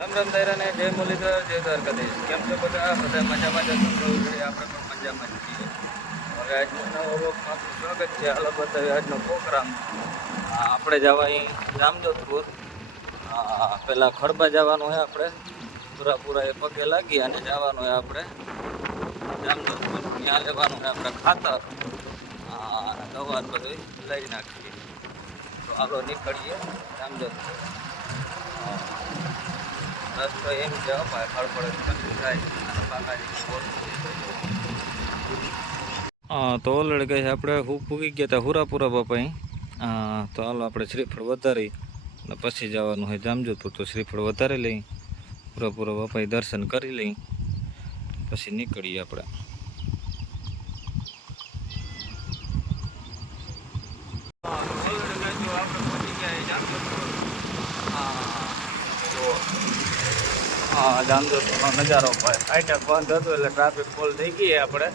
રામ રામ દાયરાને જય મુરલીધર જય દ્વારકાધીશ. કેમ છો બધા મજામાં જ હશો? આપણે પણ મજામાં જ છીએ. હવે આજનો નવો વ્લોગમાં આપનું સ્વાગત છે. હાલો બતાવીએ આજનો પ્રોગ્રામ. આપણે જવા અહીં જામજોધપુર. પહેલાં ખડબા જવાનું હોય આપણે, પૂરા એ પગે લાગી અને જવાનું હોય આપણે જામજોધપુર. ત્યાં લેવાનું હોય આપણે ખાતર, દવા બધું લઈ નાખીએ. તો હાલો નીકળીએ જામજોધપુર. રસ્તો એમ છે ખડપડ થાય. તો ઓલરેડી કહે છે આપણે પૂગી ગયા હતા હુરાપુરા બાપા. તો હાલો આપણે શ્રીફળ વધારી અને પછી જવાનું હોય જામજોધપુર. તો શ્રીફળ વધારી લઈ, હુરાપુરા બાપા દર્શન કરી લઈ, પછી નીકળીએ આપણે. જામજોધપુરનો નજારો આઈટક બંધ હતો એટલે ટ્રાફિક ફૂલ થઈ ગઈ આપણે.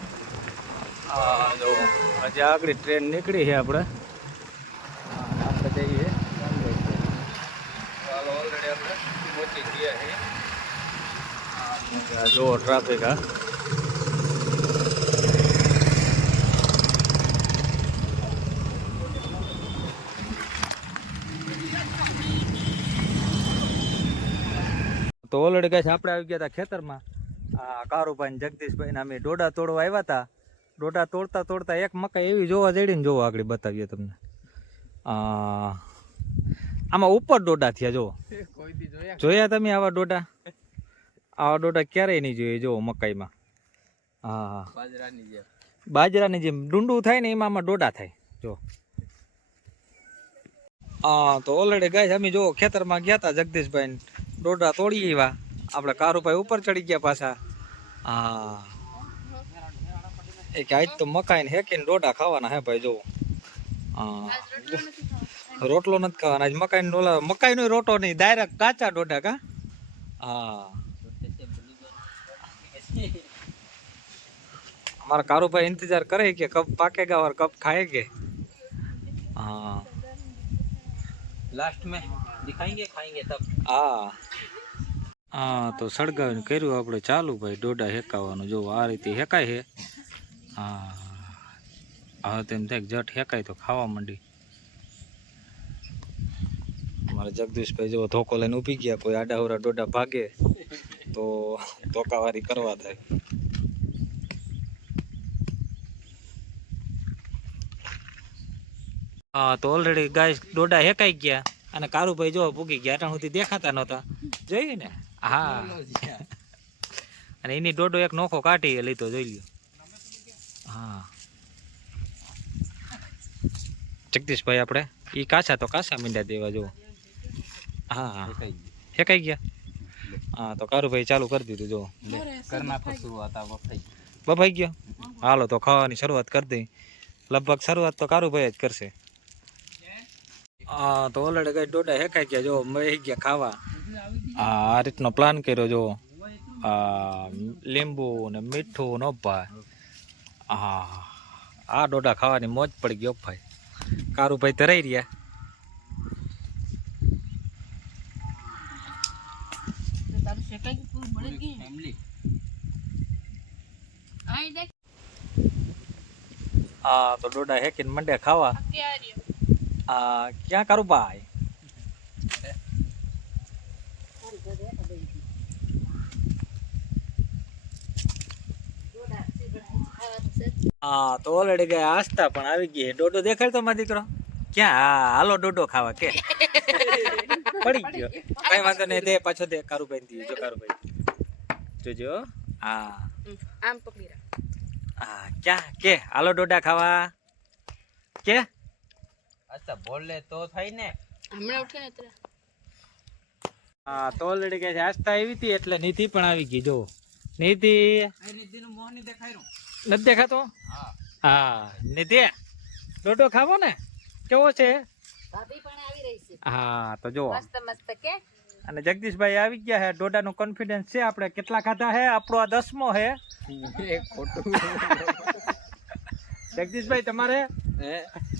જો હજી આગળ ટ્રેન નીકળી છે આપણે જઈએ જામજોધપુર. ચાલો ઓલરેડી આપણે પહોંચી ગયા છીએ. જુઓ ટ્રાફિક. તો ઓલરેડી કહે છે આપણે આવી ગયા હતા ખેતરમાં. કારુભાઈ જગદીશભાઈને અમે ડોડા તોડવા આવ્યા હતા. ડોડા તોડતા એક મકાઈ એવી જોવા જઈને જોવો આગળ બતાવીએ તમને. આમાં ઉપર ડોડા થયા જુઓ. જોયા તમે આવા ડોડા? આવા ડોડા ક્યારેય નહીં જોઈએ જુઓ મકાઈમાં. બાજરાની જેમ ડુંડું થાય ને એમાં ડોડા થાય જો. તો ઓલરેડી ગાય અમે જો ખેતરમાં ગયા હતા જગદીશભાઈ ડોડા તોડી આવ્યા. આપણે કારુભાઈ ઉપર ચડી ગયા પાછા. એક આજ તો મકાઈને હેકીને ડોડા ખાવાના હે ભાઈ જો. રોટલો નથી ખાવાના આજ મકાઈનો રોટો નહીં, ડાયરેક્ટ કાચા ડોડા. કા हमारा कारोबार इंतजार करे कि कब पाकेगा और कब खाएंगे. लास्ट में दिखाएंगे खाएंगे तब. તો સળગાવીને કર્યું આપણે ચાલુ ભાઈ ડોડા હેકાવાનું. જો આ રીતે હેકાય છે. હવે તેમ થાય જટ હેકાય તો ખાવા માંડી. અમારે જગદીશભાઈ જો ધોકો લઈને ઊભી ગયા. કોઈ આડાહુરા ડોડા ભાગે તો ધોકાવારી કરવા થાય. તો ઓલરેડી ગાય ડોડા હેકાઈ ગયા અને કારુભાઈ જો પૂગી ગયા. અટાણ સુધી દેખાતા નહોતા જોઈએ ને. અને એની ડોડો એક નોખો કાઢી લીધો જોઈ લ્યો. જગદીશભાઈ આપણે એ કાચા તો કાચા મીંડા દેવા જો. હેકાઈ ગયા. તો કારુભાઈ ચાલુ કરી દીધું જો. બફાઈ ગયો. હાલો તો ખાવાની શરૂઆત કરી દઈ. લગભગ શરૂઆત તો કારુભાઈ જ કરશે. તો ઓલરેડી કઈ ડોડા હેકાઈ ગયા જો મળી ગયા ખાવા. આ રીતનો પ્લાન કર્યો જો. લીંબુ ને મીઠું નો ભાઈ. આ ડોડા ખાવાની મોજ પડી ગયો ભાઈ. કારુભાઈ ધરાઈ રહ્યા. તો ડોડા હેકીને મંડે ખાવા. ક્યાં કારુભાઈ? તો ઓલરેડી ગયા આસ્તા પણ આવી ગઈ. ડોડો દેખાડતો મારો દીકરો ક્યાં? હાલો ડોડો ખાવા કે પડી ગયો. કઈ વાંધો નહીં, દે પાછો દે કારુભાઈ દી. જો કારુભાઈ જોજો. આમ પકડી રાખ. ક્યાં કે હાલો ડોડા ખાવા કે? અચ્છા બોલે તો થાય ને. હમણાં ઉઠીને તો ઓલરેડી કે આસ્તા આવી હતી એટલે નિધિ પણ આવી ગઈ જો. નિધિ નું મોહ નહીં દેખાય નથી દેખાતો. નિધિ ડોડો ખાવો ને કેવો છે? તો જો અને જગદીશભાઈ આવી ગયા હે. ડોડા નું કોન્ફિડન્સ છે. આપણે કેટલા ખાધા હે? આપણો આ 10મો હે. જગદીશભાઈ તમારે?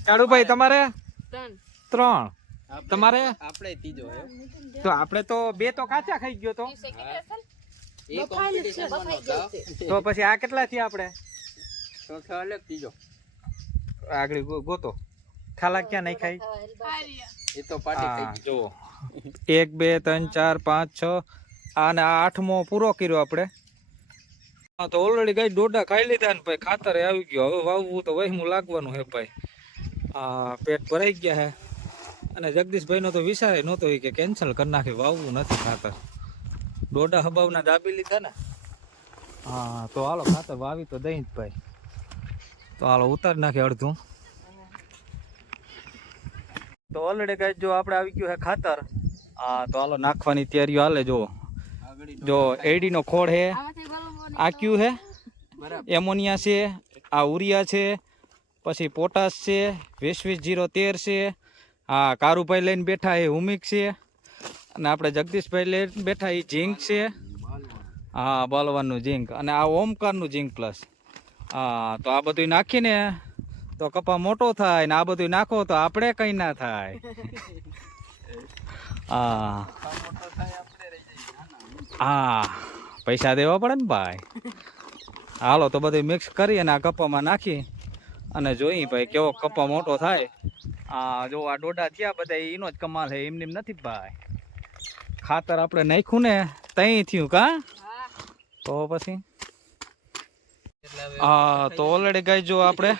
કાળુભાઈ તમારે? 3. તમારે આપણે ત્રીજો હે તો આપણે તો બે તો કાચા ખાઈ ગયો તો એ કોમ્પિટિશન માં નહોતા તો પછી આ કેટલા થયા આપણે તો ખ્યાલ ત્રીજો આગળ ગોતો ખાલા ક્યાં નહીં ખાઈ એ તો પાર્ટી હા, થઈ જુઓ 1 2 3 4 5 6 અને આ 8મો પૂરો કર્યો આપણે હા તો ઓલરેડી ગાય ડોડા ખાઈ લીધા ને ભાઈ ખાતર આવી ગયો હવે વાવવું તો વહીમું લાગવાનું હે ભાઈ આ પેટ ભરાઈ ગયા હે અને જગદીશભાઈનો તો વિચારે નહોતો કે કેન્સલ કરી નાખી વાવવું નથી ખાતર ડોડા હબાવના દાબી લીધા ને હા તો હાલો ખાતર વાવી તો દઈ જ ભાઈ તો હાલો ઉતારી નાખી અડધું તો ઓલરેડી ગાય જો આપણે આવી ગયું હે ખાતર હા તો હાલો નાખવાની તૈયારીઓ હાલે જો એડીનો ખોળ હે આ ક્યુ હે એમોનિયા છે આ ઉરિયા છે પછી પોટાશ છે 20-20-0-13 છે હા કારુભાઈ લઈને બેઠા એ હુમિક છે અને આપણે જગદીશભાઈ લઈને બેઠા એ ઝીંક છે હા બાલવાનનું ઝીંક અને આ ઓમકારનું ઝીંક પ્લસ હા તો આ બધું નાખીને તો કપા મોટો થાય ને આ બધું નાખો તો આપણે કંઈ ના થાય હા હા પૈસા દેવા પડે ને ભાઈ હાલો તો બધું મિક્સ કરી અને આ કપામાં નાખી અને જોઈ ભાઈ કેવો કપા મોટો થાય આ જો આ ડોડા થયા બધા એનો જ કમાલ છે એમને નથી ભાઈ ખાતર આપણે નાખ્યું ને તઈ થયું કા તો પછી હા તો ઓલરેડી ગાય જો આપણે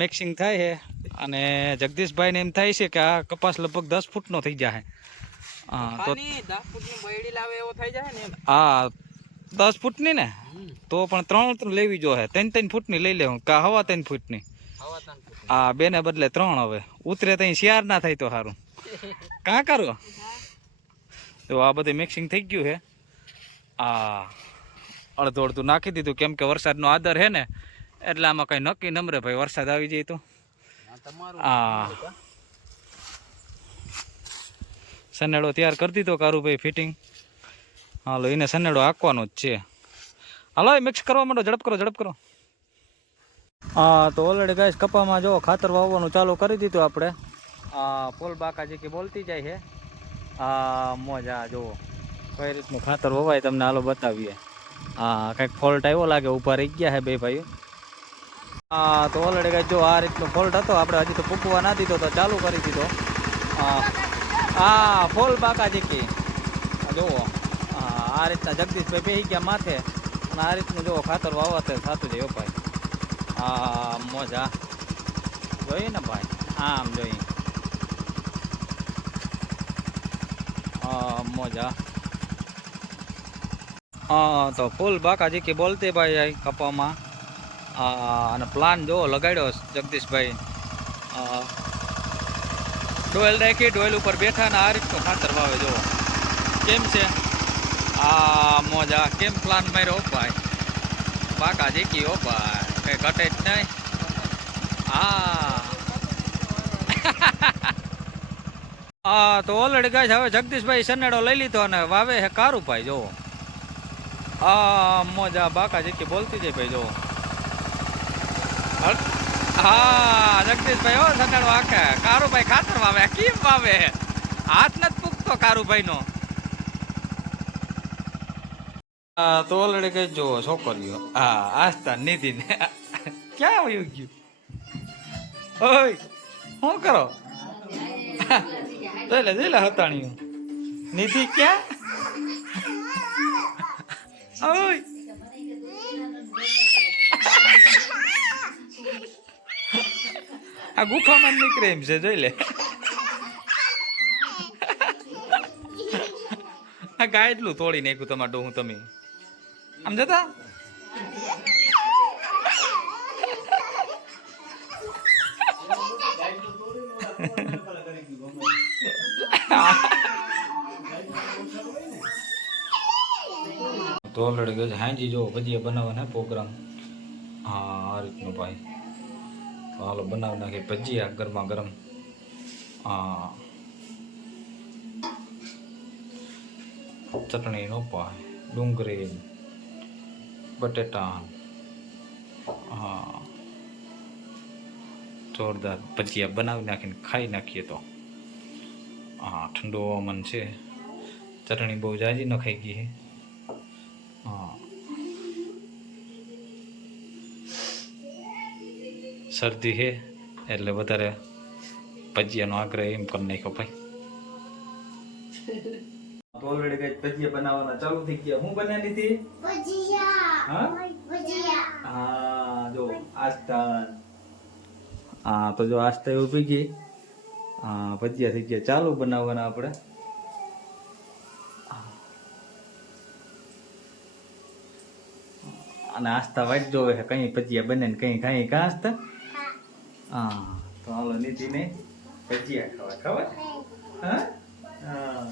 મિક્સિંગ થાય છે અને જગદીશભાઈને એમ થાય છે કે આ કપાસ લગભગ 10 ફૂટનો થઈ જાય તો 10 ફૂટની બૈડી લાવે એવો થઈ જાય ને હા 10 ફૂટની ને તો પણ 3 લેવી જોઈએ 3 ફૂટની લઈ લેવું કા હવા 3 ફૂટની હા 2 ને બદલે 3 હવે ઉતરે તો શિયાર ના થાય તો સારું કાં કરું તો આ બધું મિક્સિંગ થઈ ગયું છે આ અડધું અડધું નાખી દીધું કેમ કે વરસાદનો આદર છે ને એટલે આમાં કઈ નક્કી નમરે ભાઈ વરસાદ આવી જાય તો હા સનેડો તૈયાર કરી દીધો કારુભાઈ ફિટિંગ હાલો એને સનેડો હાંકવાનો જ છે હાલો એ મિક્સ કરવા માંડો ઝડપ કરો હા તો ઓલરેડી ગાઈસ કપામાં જો ખાતર વાવવાનું ચાલુ કરી દીધું આપણે ફૂલ બાકા જે કે બોલતી જાય છે મોજા જુઓ કઈ રીતનું ખાતર વવાય તમને હાલો બતાવીએ હા કંઈક ફોલ્ટ આવ્યો લાગે ઊભા રહી ગયા છે બે ભાઈઓ હા તો ઓલરેડી ગાઈસ જો આ રીતનો ફોલ્ટ હતો આપણે હજી તો ફૂંકવા ના દીધો તો ચાલુ કરી દીધો હા ફૂલ બાકા જે કે જુઓ આ રીતના જગદીશભાઈ બેસી ગયા માથે અને આ રીતનું જુઓ ખાતર વાવવા થતું જાય ભાઈ હા મોજા જોઈએ ને ભાઈ આમ જોઈએ મોજા હા તો ફૂલ બાકા જી કે બોલતે ભાઈ કપામાં અને પ્લાન જો લગાડ્યો જગદીશભાઈ ડોયલ રાખી ડોયલ ઉપર બેઠા ને આ રીતનું ખાતર વાવે જો કેમ છે મોજા કેમ પ્લાન માર્યો ભાઈ બાકા જી કી ભાઈ કઈ ઘટે જ નહીં હા તો ઓલરેડી ગાય હવે જગદીશભાઈ સનેડો લઈ લીધો અને વાવે હે કારુભાઈ જો મોજા બાકા જે કે બોલતી જાય ભાઈ જો હા જગદીશભાઈ હો સનેડો આખે કારુભાઈ ખાતર વાવે કેમ વાવે હાથ નથી પૂગતો કારુભાઈ નો તો ઓલરેડી કઈ જો છોકરીઓ આસ્તા નિધિ ને ક્યાં વયું ગયું ઓય શું કરો જોઈ લે હતાણ્યું નિધિ ક્યાં ઓય આ ગુફામાં નીકળે એમ છે જોઈ લે આ ગાય એટલું તોડી નાખ્યું તમારે ડોહું તમે આમ જતા તો ઓલરેડી ગઈ હાંજી જો ભજીયા બનાવવાના પ્રોગ્રામ આ રીતનો ભાઈ તો હાલો બનાવી નાખી ભજીયા ગરમા ગરમ ચટણી નો પાય ડુંગળી બટેટા જોરદાર ભજીયા બનાવી નાખીને ખાઈ નાખીએ તો હા ઠંડુ હવામાન છે, ચટણી બહુ જાજી નખાઈ ગઈ છે. હા શરદી છે એટલે વધારે ભજીયાનો આગ્રહ એમ કરી નાખ્યો ભાઈ. તો ઓલરેડી કઈ ભજીયા બનાવવાના ચાલુ થઈ ગયા. હું બનાવી હતી? હા હા જો આસ્તા. હા તો જો આસ્તા ઉભી ગઈ. હા ભજીયા થઈ ગયા ચાલુ બનાવવાના આપણે. અને આસ્તા વાટ જોવે છે કઈ ભજીયા બને ને કઈ કઈ કા આસ્તા. હા તો હાલો નીતિને ભજીયા ખાવા. હા હા